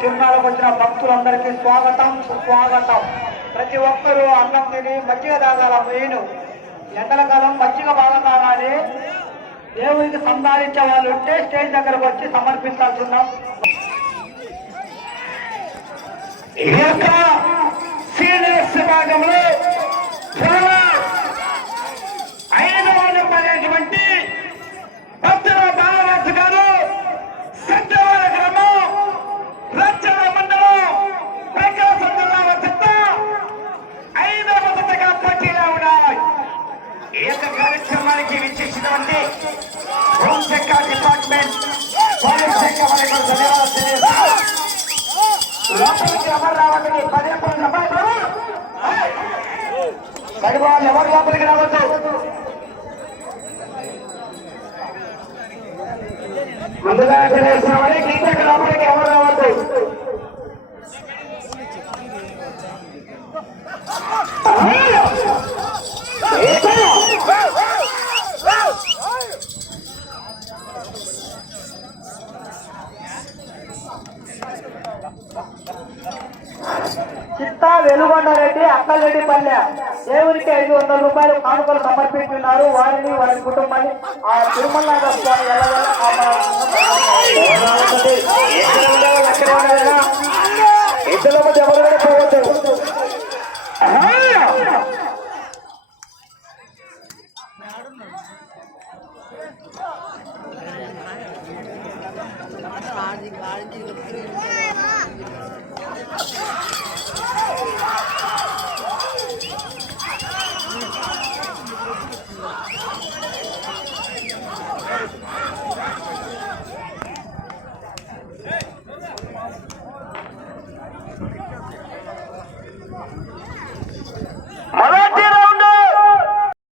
తిరునాళ్ళకు వచ్చిన భక్తులందరికీ స్వాగతం సుస్వాగతం. ప్రతి ఒక్కరూ అన్నం తిని మజ్జిగ తాగాల మెయిన్. ఎండల కాలం మజ్జిగ బాగా తాగాలి. దేవుడికి సంపాదించే వాళ్ళు ఉంటే స్టేజ్ దగ్గరకు వచ్చి సమర్పించాల్సిందాం ఈ ఈ యొక్క కార్యక్రమానికి విచ్చేసినటువంటి హోంశాఖ డిపార్ట్మెంట్ పోలీస్ శాఖ వారికి ధన్యవాదాలు తెలియజేస్తున్నాను. లోపలికి ఎవరు రావద్దని పదే పది వాళ్ళు ఎవరు లోపలికి రావద్దు? ముందుగా తెలియజేస్తున్నామని కిందకి లోపలికి ఎవరు చిత్తా వెలుగొండరెడ్డి అక్కలరెడ్డి పల్లె దేవునికి ఐదు వందల రూపాయలు కానుకలు సమర్పించున్నారు. వారిని వారి కుటుంబాన్ని ఆ తిరుమల స్వామి 我买了。